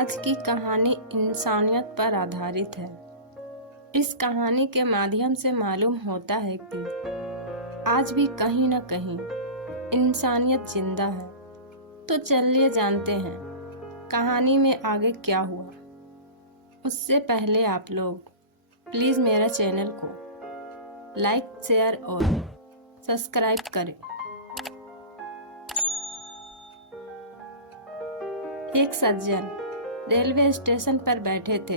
आज की कहानी इंसानियत पर आधारित है। इस कहानी के माध्यम से मालूम होता है कि आज भी कहीं न कहीं इंसानियत जिंदा है। तो चलिए जानते हैं कहानी में आगे क्या हुआ। उससे पहले आप लोग प्लीज़ मेरा चैनल को लाइक, शेयर और सब्सक्राइब करें। एक सज्जन रेलवे स्टेशन पर बैठे थे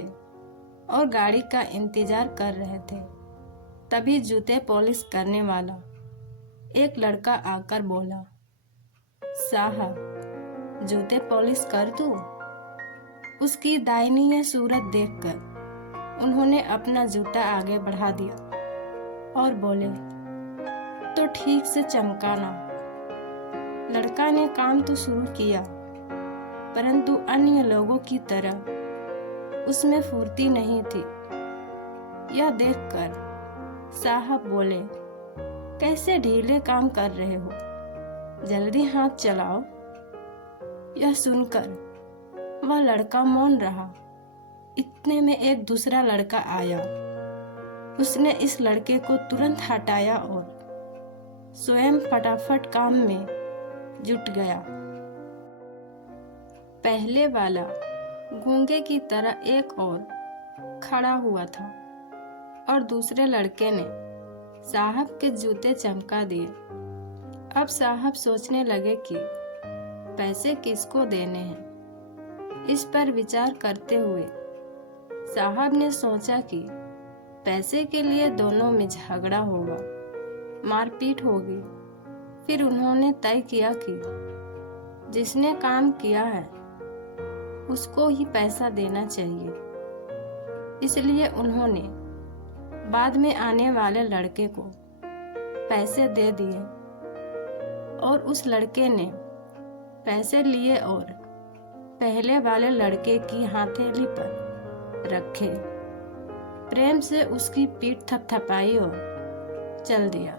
और गाड़ी का इंतजार कर रहे थे। तभी जूते पॉलिश करने वाला एक लड़का आकर बोला, साहब जूते पॉलिश कर दूं? उसकी दयनीय सूरत देखकर उन्होंने अपना जूता आगे बढ़ा दिया और बोले, तो ठीक से चमकाना। लड़का ने काम तो शुरू किया, परंतु अन्य लोगों की तरह उसमें फुर्ती नहीं थी। यह देखकर साहब बोले, कैसे ढीले काम कर रहे हो, जल्दी हाथ चलाओ। यह सुनकर वह लड़का मौन रहा। इतने में एक दूसरा लड़का आया। उसने इस लड़के को तुरंत हटाया और स्वयं फटाफट काम में जुट गया। पहले वाला गूंगे की तरह एक और खड़ा हुआ था और दूसरे लड़के ने साहब के जूते चमका दिए। अब साहब सोचने लगे कि पैसे किसको देने हैं। इस पर विचार करते हुए साहब ने सोचा कि पैसे के लिए दोनों में झगड़ा होगा, मारपीट होगी। फिर उन्होंने तय किया कि जिसने काम किया है उसको ही पैसा देना चाहिए। इसलिए उन्होंने बाद में आने वाले लड़के को पैसे दे दिए और उस लड़के ने पैसे लिए और पहले वाले लड़के की हथेली पर रखे, प्रेम से उसकी पीठ थपथपाई और चल दिया।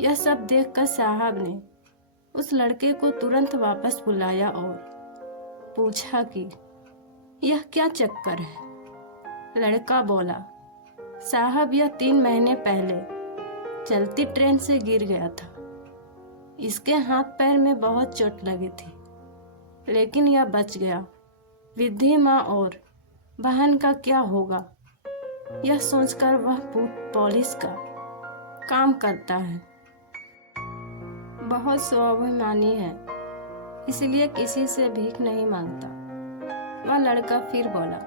यह सब देखकर साहब ने उस लड़के को तुरंत वापस बुलाया और पूछा कि यह क्या चक्कर है। लड़का बोला, साहब यह 3 महीने पहले चलती ट्रेन से गिर गया था। इसके हाथ पैर में बहुत चोट लगी थी, लेकिन यह बच गया। विधि माँ और बहन का क्या होगा, यह सोचकर वह बूट पॉलिश का काम करता है। बहुत स्वाभिमानी है, इसलिए किसी से भीख नहीं मांगता। वह लड़का फिर बोला,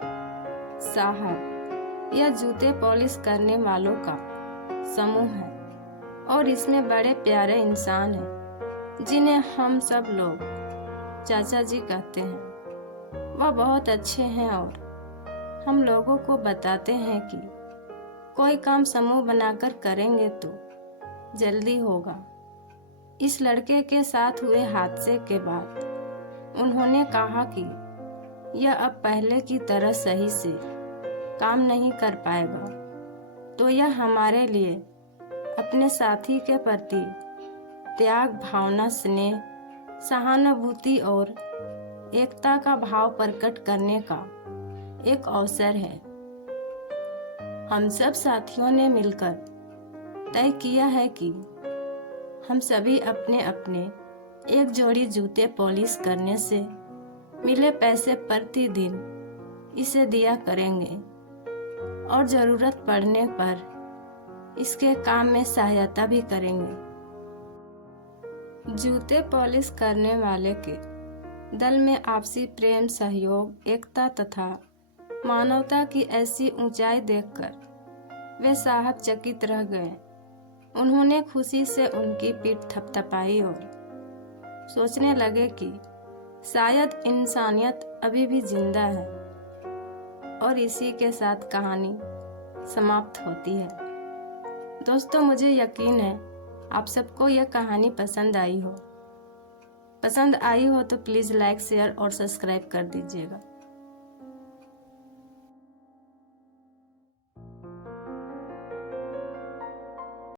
साहब यह जूते पॉलिश करने वालों का समूह है और इसमें बड़े प्यारे इंसान हैं जिन्हें हम सब लोग चाचा जी कहते हैं। वह बहुत अच्छे हैं और हम लोगों को बताते हैं कि कोई काम समूह बनाकर करेंगे तो जल्दी होगा। इस लड़के के साथ हुए हादसे के बाद उन्होंने कहा कि यह अब पहले की तरह सही से काम नहीं कर पाएगा, तो यह हमारे लिए अपने साथी के प्रति त्याग भावना, स्नेह, सहानुभूति और एकता का भाव प्रकट करने का एक अवसर है। हम सब साथियों ने मिलकर तय किया है कि हम सभी अपने अपने एक जोड़ी जूते पॉलिश करने से मिले पैसे प्रतिदिन इसे दिया करेंगे और ज़रूरत पड़ने पर इसके काम में सहायता भी करेंगे। जूते पॉलिश करने वाले के दल में आपसी प्रेम, सहयोग, एकता तथा मानवता की ऐसी ऊंचाई देखकर वे साहब चकित रह गए। उन्होंने खुशी से उनकी पीठ थपथपाई और सोचने लगे कि शायद इंसानियत अभी भी जिंदा है। और इसी के साथ कहानी समाप्त होती है। दोस्तों, मुझे यकीन है आप सबको यह कहानी पसंद आई हो। तो प्लीज़ लाइक, शेयर और सब्सक्राइब कर दीजिएगा।